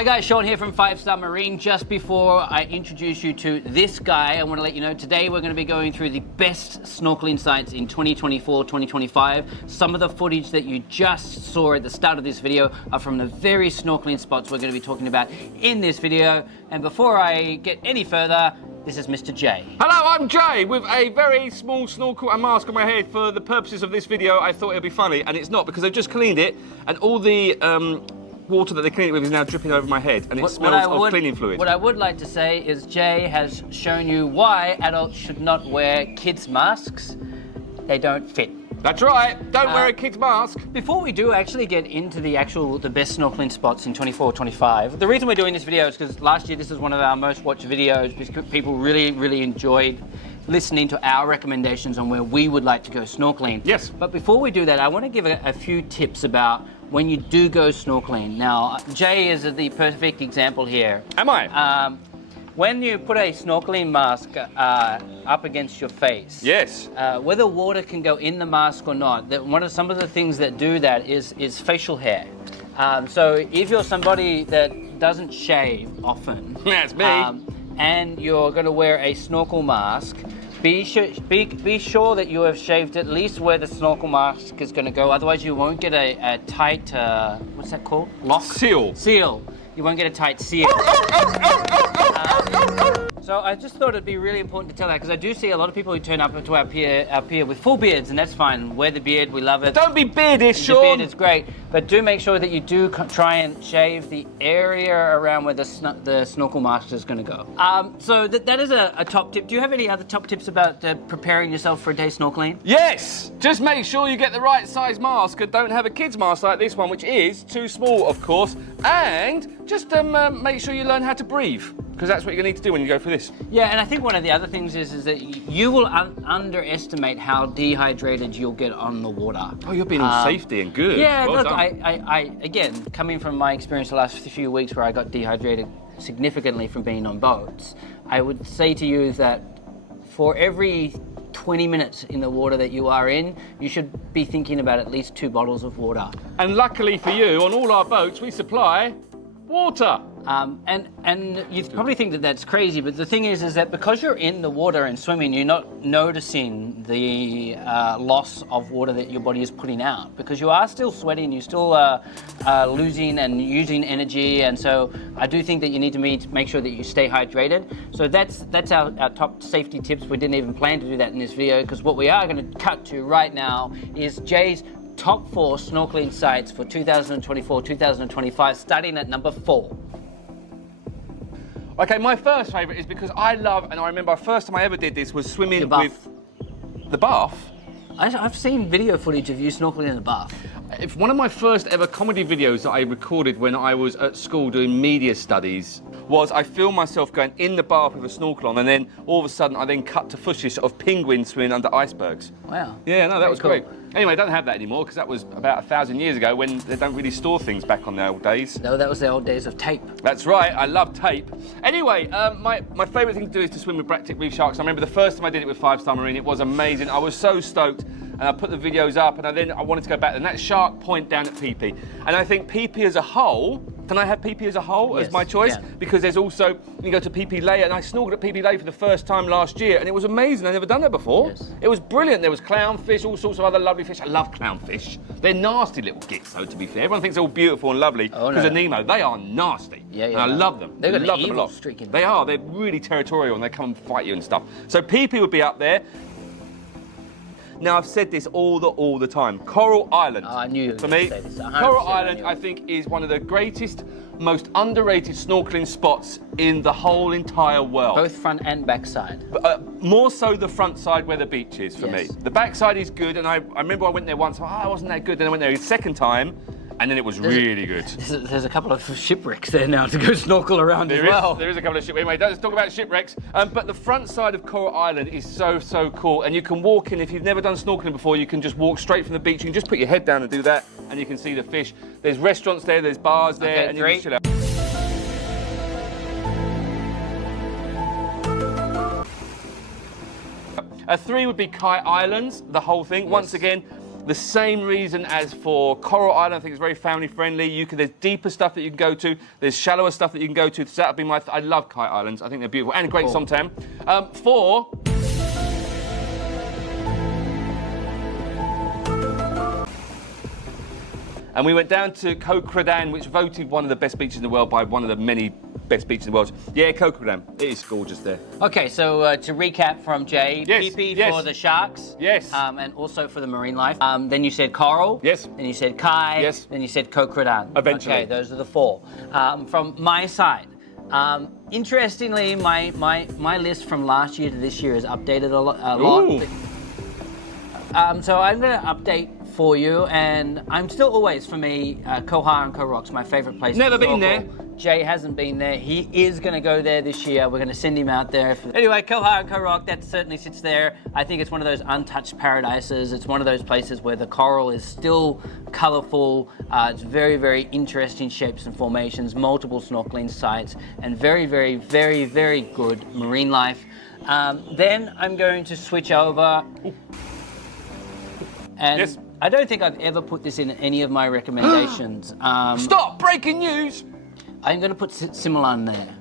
Hi guys, Shaun here from 5-Star Marine. Just before I introduce you to this guy, I want to let you know today we're going to be going through the best snorkeling sites in 2024, 2025. Some of the footage that you just saw at the start of this video are from the very snorkeling spots we're going to be talking about in this video. And before I get any further, this is Mr. Jay. Hello, I'm Jay with a very small snorkel and mask on my head. For the purposes of this video, I thought it would be funny, and it's not because I've just cleaned it, and all the water that they clean it with is now dripping over my head, and it smells of cleaning fluid. What I would like to say is Jay has shown you why adults should not wear kids' masks. They don't fit. That's right, don't wear a kid's mask. Before we do actually get into the best snorkeling spots in 24, 25, the reason we're doing this video is because last year this was one of our most watched videos because people really enjoyed listening to our recommendations on where we would like to go snorkeling. Yes. But before we do that, I want to give a few tips about when you do go snorkeling. Now, Jay is the perfect example here. Am I? When you put a snorkeling mask up against your face, yes. whether water can go in the mask or not, some of the things that do that is facial hair. So if you're somebody that doesn't shave often, that's me, and you're going to wear a snorkel mask, be sure that you have shaved at least where the snorkel mask is going to go. Otherwise, you won't get a tight what's that called? Lock? Seal. You won't get a tight seal. So I just thought it'd be really important to tell that because I do see a lot of people who turn up to our pier with full beards, and that's fine. Wear the beard, we love it. Don't be beardish, Shaun. The beard is great, but do make sure that you do try and shave the area around where the snorkel mask is going to go. So that is a top tip. Do you have any other top tips about preparing yourself for a day snorkeling? Yes! Just make sure you get the right size mask and don't have a kid's mask like this one, which is too small, of course. And just make sure you learn how to breathe, because that's what you're going to need to do when you go for this. Yeah, and I think one of the other things is that you will underestimate how dehydrated you'll get on the water. Oh, you're being all safety and good. Yeah, well look, done. I again, coming from my experience the last few weeks where I got dehydrated significantly from being on boats, I would say to you that for every 20 minutes in the water that you are in, you should be thinking about at least 2 bottles of water. And luckily for you, on all our boats, we supply water. And you probably think that that's crazy, but the thing is that because you're in the water and swimming, you're not noticing the loss of water that your body is putting out, because you are still sweating, you're still losing and using energy, and so I do think that you need to make sure that you stay hydrated. So that's our top safety tips. We didn't even plan to do that in this video, because what we are going to cut to right now is Jay's top 4 snorkeling sites for 2024, 2025, starting at number 4. Okay, my first favourite is because I love, and I remember the first time I ever did this was swimming with the bath. I've seen video footage of you snorkeling in the bath. It's one of my first ever comedy videos that I recorded when I was at school doing media studies. Was I filmed myself going in the bath with a snorkel on, and then all of a sudden I then cut to footage of penguins swimming under icebergs. Wow. Yeah, no, that was cool. great. Anyway, I don't have that anymore because that was about 1,000 years ago when they don't really store things back on the old days. No, that was the old days of tape. That's right, I love tape. Anyway, my favourite thing to do is to swim with Bractic reef sharks. I remember the first time I did it with 5-Star Marine, it was amazing. I was so stoked, and I put the videos up, and I wanted to go back, and that shark point down at Phi Phi. And I think Phi Phi as a whole, can I have Phi Phi as a whole as my choice? Yeah. Because there's also, you go to Phi Phi Lay, and I snorkeled at Phi Phi Lay for the first time last year, and it was amazing. I'd never done that before. Yes. It was brilliant. There was clownfish, all sorts of other lovely fish. I love clownfish. They're nasty little gits, though, to be fair. Everyone thinks they're all beautiful and lovely because of Nemo. They are nasty. Yeah, and I love them. They've got love an them a lot. streak in them. They are. They're really territorial, and they come and fight you and stuff. So Phi Phi would be up there. Now, I've said this all the time. Coral Island. Oh, I knew you were for going me, to say this. Coral Island, I think, is one of the greatest, most underrated snorkeling spots in the whole entire world. Both front and back side. More so the front side where the beach is for me. The back side is good, and I remember I went there once. I wasn't that good. Then I went there a second time, and then it was really good. There's a couple of shipwrecks there now to go snorkel around as well. There is a couple of shipwrecks. Anyway, let's talk about shipwrecks. But the front side of Coral Island is so cool. And you can walk in, if you've never done snorkeling before, you can just walk straight from the beach. You can just put your head down and do that, and you can see the fish. There's restaurants there, there's bars there, and you can chill out. A 3 would be Kai Islands, the whole thing. Yes. Once again, The same reason as for Coral Island. I think it's very family friendly. There's deeper stuff that you can go to. There's shallower stuff that you can go to. So that'd be I love Kite Islands. I think they're beautiful and a great somtam. 4. And we went down to Koh Coo, which voted one of the best beaches in the world by one of the many best beaches in the world. Yeah, Koh Coo. It is gorgeous there. Okay, so to recap from Jay, Yes, PP yes. for the sharks. Yes. And also for the marine life. Then you said coral. Yes. Then you said kai. Yes. Then you said Koh Coo. Eventually. Okay, those are the 4. From my side, interestingly, my list from last year to this year is updated a lot. Ooh. So I'm going to update for you, and I'm still always, for me, Koh Ha and Koh Rock's my favourite place. Never to been snorkel. there. Jay hasn't been there. He is going to go there this year. We're going to send him out there. Anyway, Koh Ha and Koh Rock, that certainly sits there. I think it's one of those untouched paradises. It's one of those places where the coral is still colourful. It's very, very interesting shapes and formations, multiple snorkeling sites, and very, very, very, very good marine life. Then I'm going to switch over. And Yes. I don't think I've ever put this in any of my recommendations. Stop! Breaking news! I'm going to put Similan there.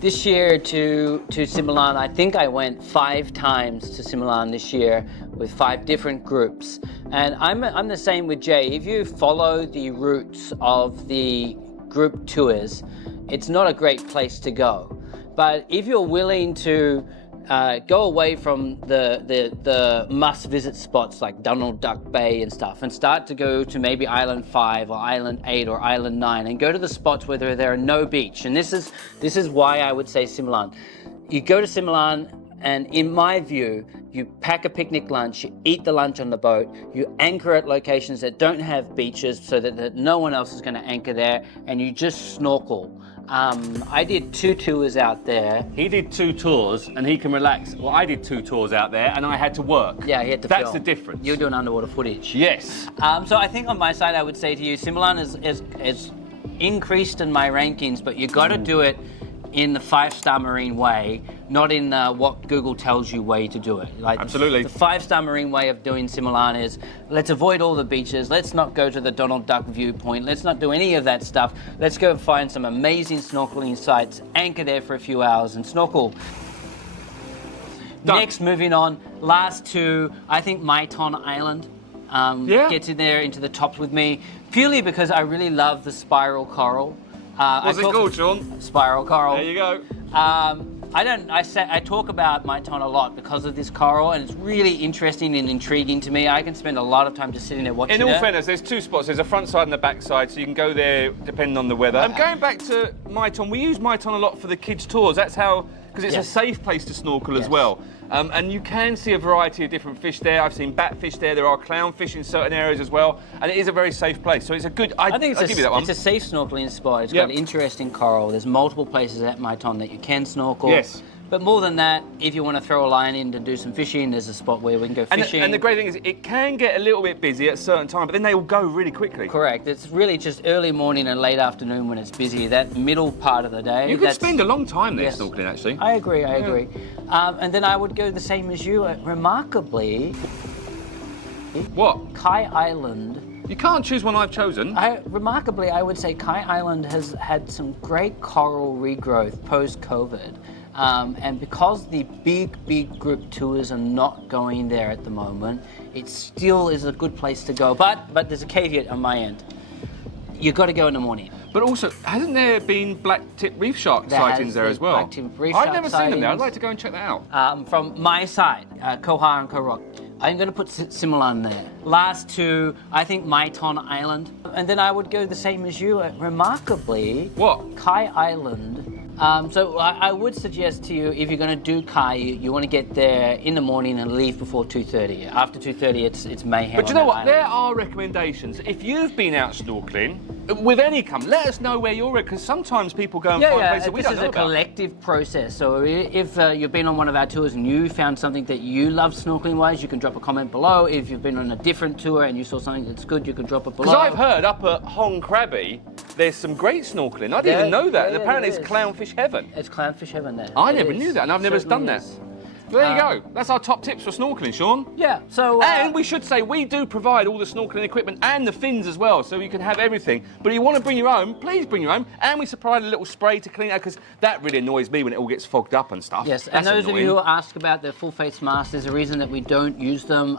This year to Similan, I think I went 5 times to Similan this year with 5 different groups. And I'm the same with Jay. If you follow the routes of the group tours, it's not a great place to go. But if you're willing to go away from the must-visit spots like Donald Duck Bay and stuff, and start to go to maybe Island 5 or Island 8 or Island 9, and go to the spots where there are no beach. And this is why I would say Similan. You go to Similan, and in my view, you pack a picnic lunch, you eat the lunch on the boat, you anchor at locations that don't have beaches so that no one else is going to anchor there, and you just snorkel. I did 2 tours out there. He did 2 tours and he can relax. Well, I did 2 tours out there and I had to work. Yeah, he had to That's film. the difference. You're doing underwater footage. Yes. So I think on my side, I would say to you, Similan is increased in my rankings, but you got to do it in the 5-star marine way, not in what Google tells you way to do it. Like Absolutely. The 5-star marine way of doing Similan is, let's avoid all the beaches, let's not go to the Donald Duck viewpoint, let's not do any of that stuff. Let's go find some amazing snorkeling sites, anchor there for a few hours and snorkel. Done. Next, moving on, last 2, I think Myon Island gets in there into the tops with me, purely because I really love the spiral coral. What's it called, Sean? Spiral coral. There you go. I talk about Myon a lot because of this coral, and it's really interesting and intriguing to me. I can spend a lot of time just sitting there watching it. In all fairness, there's 2 spots. There's a front side and a back side, so you can go there depending on the weather. I'm going back to Myon. We use Myon a lot for the kids' tours. That's how, because it's Yes. a safe place to snorkel as Yes. well. And you can see a variety of different fish there. I've seen batfish there. There are clownfish in certain areas as well. And it is a very safe place. So it's a good, I think I'll give you that one. it's a safe snorkeling spot. It's Yep. got interesting coral. There's multiple places at Myon that you can snorkel. Yes. But more than that, if you want to throw a line in to do some fishing, there's a spot where we can go fishing. And the great thing is, it can get a little bit busy at a certain time, but then they will go really quickly. Correct. It's really just early morning and late afternoon when it's busy. That middle part of the day. You could spend a long time there Yes. snorkeling, actually. I agree. And then I would go the same as you. Remarkably, What? Kai Island. You can't choose one I've chosen. Remarkably, I would say Kai Island has had some great coral regrowth post-COVID. And because the big group tours are not going there at the moment, it still is a good place to go. But there's a caveat on my end. You've got to go in the morning. But also, hasn't there been black-tip reef shark There sightings has there been as well? black-tip reef I've shark never seen them there. I'd sightings. like to go and check that out. From my side, Koh Ha and Koh Rock, I'm going to put Similan there. Last 2, I think Myon Island. And then I would go the same as you. Remarkably, What? Kai Island. So I would suggest to you, if you're going to do Kai, you want to get there in the morning and leave before 2:30. After 2:30, it's mayhem. But you on know that what? island. There are recommendations. If you've been out snorkeling with any company, let us know where you're at, because sometimes people go and find places that we this don't is know a about. collective process. So if you've been on one of our tours and you found something that you love snorkeling-wise, you can drop a comment below. If you've been on a different tour and you saw something that's good, you can drop it below. Because I've heard up at Hong Krabby, there's some great snorkeling. I didn't Yeah, even know that. yeah, and apparently there it's is. clownfish heaven. It's clownfish heaven there. I It never is. knew that, and I've never Certainly done that. is. There you go. That's our top tips for snorkeling, Sean. Yeah, so... And we should say we do provide all the snorkeling equipment and the fins as well, so you can have everything. But if you want to bring your own, please bring your own. And we supply a little spray to clean it, because that really annoys me when it all gets fogged up and stuff. Yes, That's and those annoying. of you who ask about the full face masks, there's a reason that we don't use them.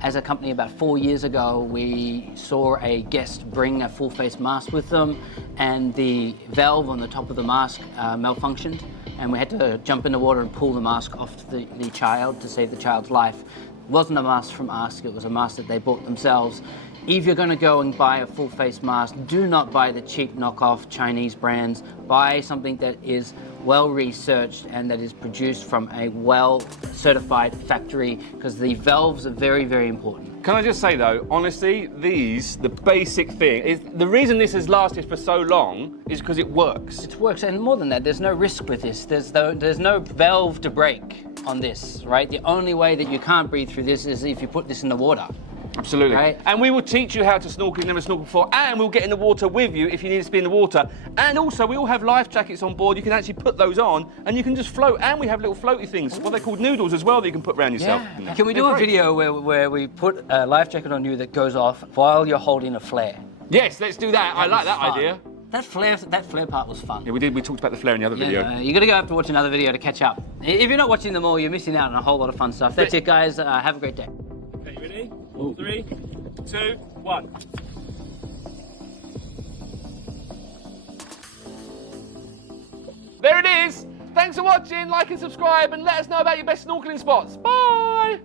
As a company about 4 years ago, we saw a guest bring a full face mask with them, and the valve on the top of the mask malfunctioned, and we had to jump in the water and pull the mask off the child to save the child's life. It wasn't a mask from us, it was a mask that they bought themselves. If you're going to go and buy a full face mask, do not buy the cheap knockoff Chinese brands. Buy something that is well researched and that is produced from a well certified factory, because the valves are very, very important. Can I just say though, honestly, the basic thing, is the reason this has lasted for so long is because it works. It works, and more than that, there's no risk with this. There's no valve to break on this, right? The only way that you can't breathe through this is if you put this in the water. Absolutely. Right. And we will teach you how to snorkel if you've never snorkeled before, and we'll get in the water with you if you need to be in the water. And also, we all have life jackets on board. You can actually put those on, and you can just float. And we have little floaty things, what they're called noodles as well, that you can put around yourself. Yeah. Can we do a video where we put a life jacket on you that goes off while you're holding a flare? Yes, let's do that. I like that Fun. idea. That flare part was fun. Yeah, we did. We talked about the flare in the other video. You're gonna go have to watch another video to catch up. If you're not watching them all, you're missing out on a whole lot of fun stuff. That's it, guys. Have a great day. Okay, you ready? 3, 2, 1. There it is. Thanks for watching. Like and subscribe, and let us know about your best snorkeling spots. Bye.